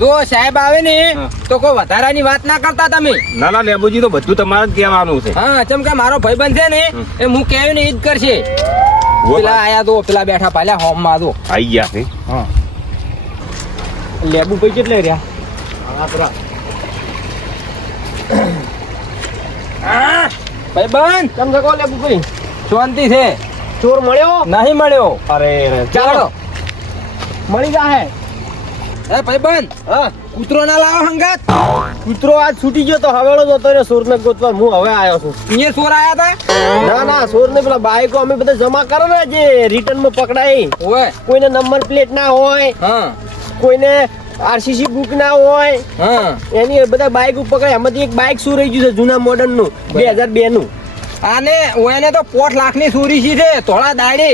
જો સાહેબ આવે ને તો કોઈ વધારાની વાત ના કરતા તમે. ના ના લેબુજી તો બધું તમારે જ કહેવાનું છે. હા ચમ કે મારો ભાઈબંધ છે ને એ હું કહેવું ને એ જ કરશે. પેલા આયા તો પેલા બેઠા પાલ્યા હોમમાં તો. આઈ ગયા છે. હા. લેબુ ભાઈ કેટલે રહ્યા? ભાઈબંધ કેમ છે કોણ લેબુ ભાઈ? શાંતિ છે. ચોર મળ્યો? નહીં મળ્યો. અરે ચાલો. મળી જાહે. એ ભાઈબંધ હા કૂતરો ના લાવો હંગાત. કૂતરો આજ છૂટી ગયો તો હવેળો જતો રહ્યો સોરને ગોતવા. હું હવે આવ્યો છું. અહીંયા સોર આયા હતા ના ના સોર ને પેલા બાઈકો અમે બધા જમા કરો ને જે રિટર્નમાં પકડાય ઓય કોઈને નંબર પ્લેટ ના હોય હા. કોઈને આરસીસી બુક ના હોય. હા. એની બધા બાઈક પકડાય એમાંથી એક બાઈક શું રહી ગયું છે જૂના મોડર્નનું બે હજાર બે નું આને ઓયને તો પોઠ લાખની ચોરી છે છે થોડા દાડે.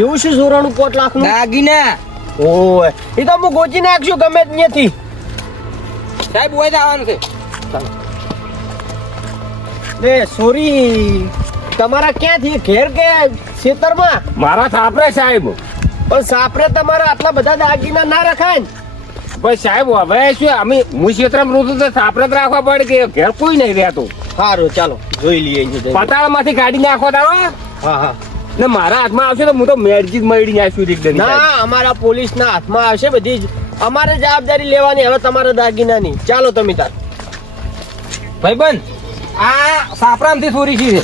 એવું શું સોરાનું પોટ લાખનું દાગીના. ઓય એ તો હું ગોચી નાખશું ગમે ત્યાંથી સાહેબ ઓય જ આવવાનું છે લે સોરી. તમારા ક્યાંથી? ઘેર કે ખેતરમાં? મારા થાપરે સાહેબ. પણ સાપરે તમારા આટલા બધા દાગીના ના રખાય ને. ભાઈ સાહેબ હવે શું અમે હું ક્ષેત્રમાં રૂતું તો સાપરે જ રાખવા પડે કે ઘેર કોઈ નહીં રહેતું? સારું ચાલો. જોઈ લઈએ. પતાળમાંથી કાઢી નાખો તારો. હા હા. ને મારા હાથમાં આવશે તો હું તો મેડજી જ મળી નાખ્યું એકદમ ના અમારા પોલીસ ના હાથમાં આવશે બધી જ. અમારે જવાબદારી લેવાની હવે તમારા દાગીનાની. ચાલો તમે તાર. ભાઈબંધ આ સાફરામથી ચોરી છે.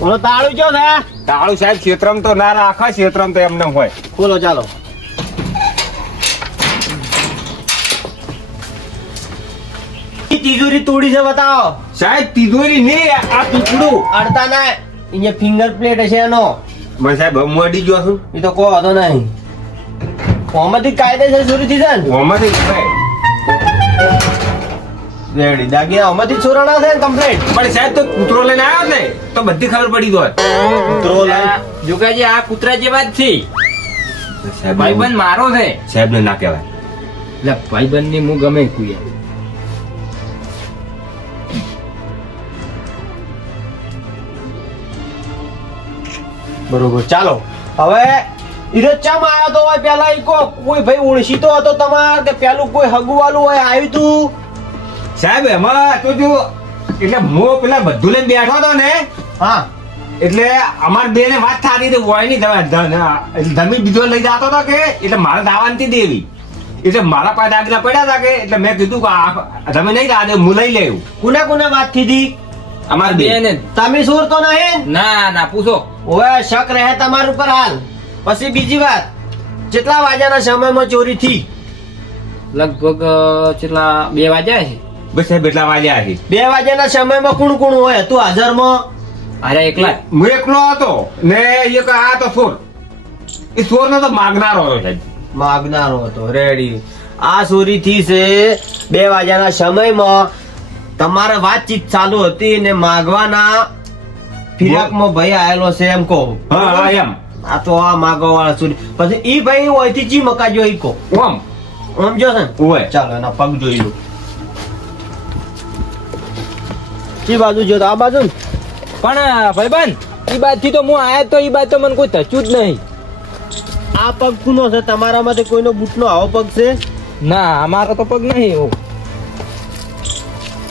બોલો તાળું ચો થયા તાળું સાહેબ ક્ષેત્રમ તો ના રાખે ક્ષેત્રમ તો એમને હોય. બોલો ચાલો. તિજોરી તોડી છે બતાવો. સાહેબ તિજોરી નહીં આ પીપળું અડતા ના અહીંયા ફિંગર પ્લેટ હશે એનો. મને સાહેબ હું અડી ગયો છું. એ તો કોઈ વાંધો નહીં. મોહમ્મદ કાયદેસર ચોરી થઈ જાય ઓમાંથી રેડી દાગીના ઓમાંથી ચોરાણા છે કમ્પ્લેટ પણ સાહેબ તો કૂતરો લઈને આવ્યો ને તો બધી ખબર પડી ગઈ કૂતરો લઈ જોકાજી આ કૂતરા જેવા જ છે સાહેબ ભાઈબંધ મારો છે. સાહેબ ને ના કહેવાય. એટલે ભાઈબંધની હું ગમે કુયા બરોબર. ચાલો. હવે ઈરો ચમ આવ્યો તો હોય પેલા ઈ કો કોઈ ભાઈ ઓળખીતો હતો તમાર કે પેલું કોઈ હગુવાલું હોય આવ્યું તું? સાહેબ એમાં તો જો એટલે હું પેલા બધું લઈને બેઠો હતો ને હા. એટલે અમાર બે ને વાત થતી હતી હોય નહીં તમે ધમી બીજો લઈ જતો હતો કે એટલે મારે દાવાની દેવી. એટલે મારા પાસે દાગીના પડ્યા હતા કે એટલે મેં કીધું કે આ તમે નહીં દાદે હું લઈ લેવું કોને કોને વાત થીધી અમાર બે. બેન તમે સુર તો નહીં ના ના પૂછો. ઓય શક રહે તમાર ઉપર હાલ. પછી બીજી વાત જેટલા વાગ્યાના સમયમાં ચોરી થી લગભગ કેટલા બે વાગ્યા છે બસ સાહેબ એટલા વાગ્યા છે બે વાગ્યાના સમયમાં કોણ કોણ હોય? તું હાજરમાં? અરે એકલા. હું એકલો હતો ને એક આ તો સોર એ સોર નો તો માગનારો હતો સાહેબ. માગનારો હતો રેડી. આ ચોરી થી છે બે વાગ્યાના સમયમાં. તમારે વાતચીત ચાલુ હતી ને માગવાના ફિરાકમાં ભાઈ આવેલો છે એમ કહો. હા હા એમ. આ તો આ માગવા વાળા ચોરી પછી ઈ ભાઈ ઓયથી ચી મકાજો ઈ કો ઓમ સમજો છે ને? ઓય ચાલો એના પગ જોઈ લો. ઈ બાજુ જો તો આ બાજુ ને? પણ ભાઈબંધ ઈ બાદથી તો હું આયા તો ઈ બાજુ તો મને કોઈ થચું જ નહીં. આ પગ કુનો છે તમારામાંથી કોઈનો બૂટનો આવો પગ છે? ના અમારો તો પગ નહીં એવું.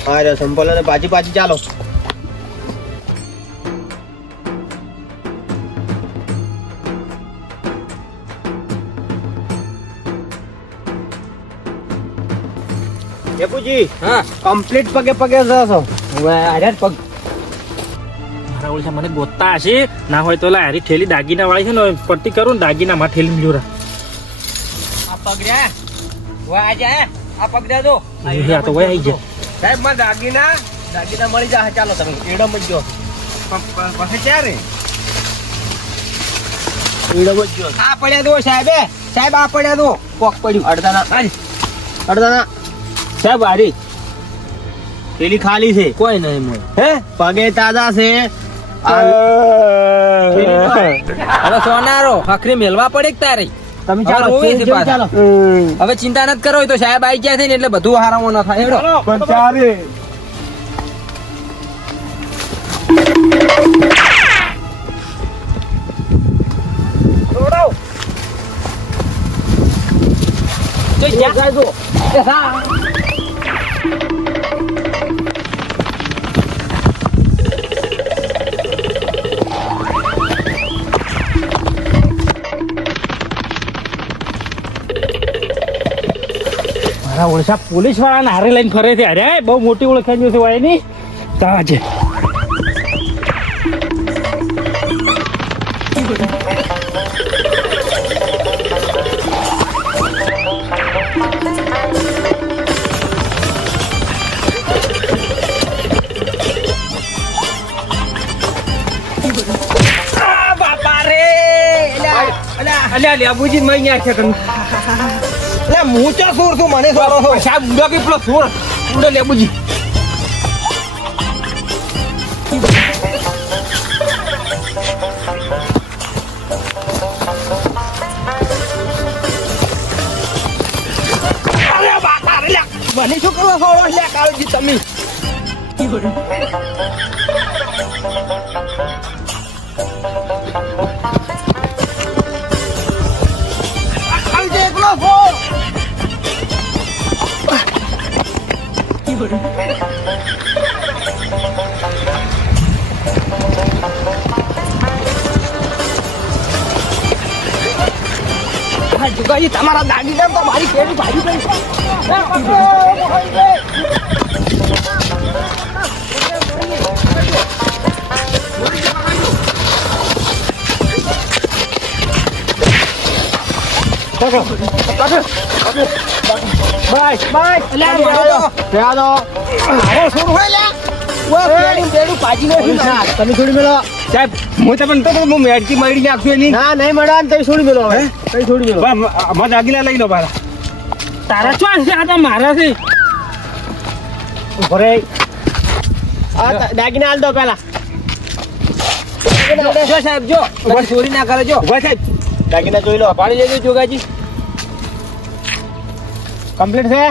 હા રે સંપલ અને પાછી પાછી ચાલો. જેપુજી હા. કમ્પ્લીટ પગે પગે જશો. આર્યા પગ. મારા ઓળખા મને ગોતતા હશે. ના હોય તો લાય હારી ઠેલી દાગીના વાળી છે ને પટ્ટી કરું ને દાગીના માં ઠેલી જોરા આ પગડ્યા હવે આ પગડ્યા દો. આ તો વય આવી જાય સાહેબમાં દાગીના? દાગીના મળી જશે ચાલો તમે. એડમ જ. જો પછી ક્યારે એડમ જ જો. આ પડ્યા દો સાહેબે સાહેબ આ પડ્યા દો. કોક પડ્યું. અડધાના. અડધાના સાહેબ હારી. પેલી ખાલી છે. કોઈ નહીં મોય હે? પગે તાજા છે. હવે સોનારો ફકરી મેલવા પડે તારે? તમે ચાલો. ચાલો. હવે ચિંતા નથી કરો તો સાહેબ આવી ગયા છે ને એટલે બધું હારામો ન થાય. હેડો. પણ ક્યારે જોઈ જાય જો એ સા મારા પોલીસવાળા હારે લઈને ફરે છે અરે બહુ મોટી ઓળખાણ જોશે હોયની તાજે બાપા રે અલ્યા લેબુજી મઈ ન્યા છે તને એટલે હું ચો સુર છું મને સોરો છો. સાહેબ ઉડો કે પેલો સુર? ઉડો લેબુજી. મને શું કરવા સોરો લે કાળજી તમે. આ જુગાજી તમારા દાગીના તો મારી કેવી ભાજી ગઈ છે એ પકડો, મોહન રે. બસ બસ. અલ્યા, મારો તો આવો છોડ હોય લે? ઓ પેડું પેડું પાજી મારી. તમે છોડી મેળો. સાહેબ હું તમને તો હું મેડકી મળી નાખશું એની. ના નહીં મળવા ને તઈ છોડી મેળો હવે. તઈ છોડી મેળો. મત આગીલા લઈ લો મારા તારા ચોન છે આ તો મારા છે? ઊભો આ દાગીના હાલ દો પેલા. સાહેબ જો. ચોરી ના કરે જો. સાહેબ. દાગીના જોઈ લો. પાડી લેજો જોગાજી. કમ્પ્લીટ છે?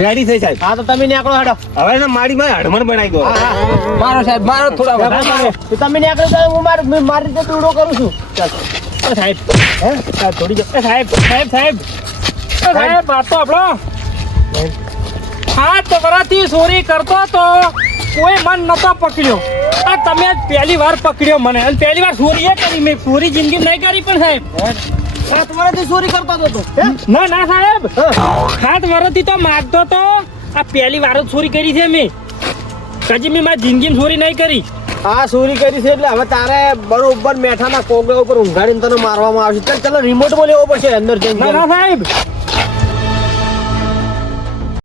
રેડી થઈ સાહેબ. હા તો તમે નીકળો હેડો. હવે ને મારી માં હડમણ બનાવી દો. મારો સાહેબ મારો થોડા વધારે તમે નીકળો તો હું મારું મારી રીતે દૂડો કરું છું. સાહેબ. હે? સાહેબ થોડી જો સાહેબ સાહેબ સાહેબ. સાહેબ. વાત તો આપણો હા તકરાથી ચોરી કરતો તો કોઈ મન નતો પકડ્યો. આ તમે પહેલી વાર પકડ્યો મને. અને પહેલી વાર ચોરી એ કરી. મેં ચોરી જિંદગી નહીં કરી પણ સાહેબ. સાત વર્ષથી ચોરી કરતો હતો ના ના સાહેબ. સાત વર્ષથી તો માગતો તો. આ પહેલી વાર ચોરી કરી છે મેં. કજી મેં મારી જિંદગીમાં ચોરી નહીં કરી. આ ચોરી કરી છે એટલે હવે તારે બરોબર મેઠાના કોગળા ઉપર ઊંઘાડીને તને મારવામાં આવશે. ચાલ ચલો રિમોટમાં લેવો પડશે અંદર જઈને. ના સાહેબ.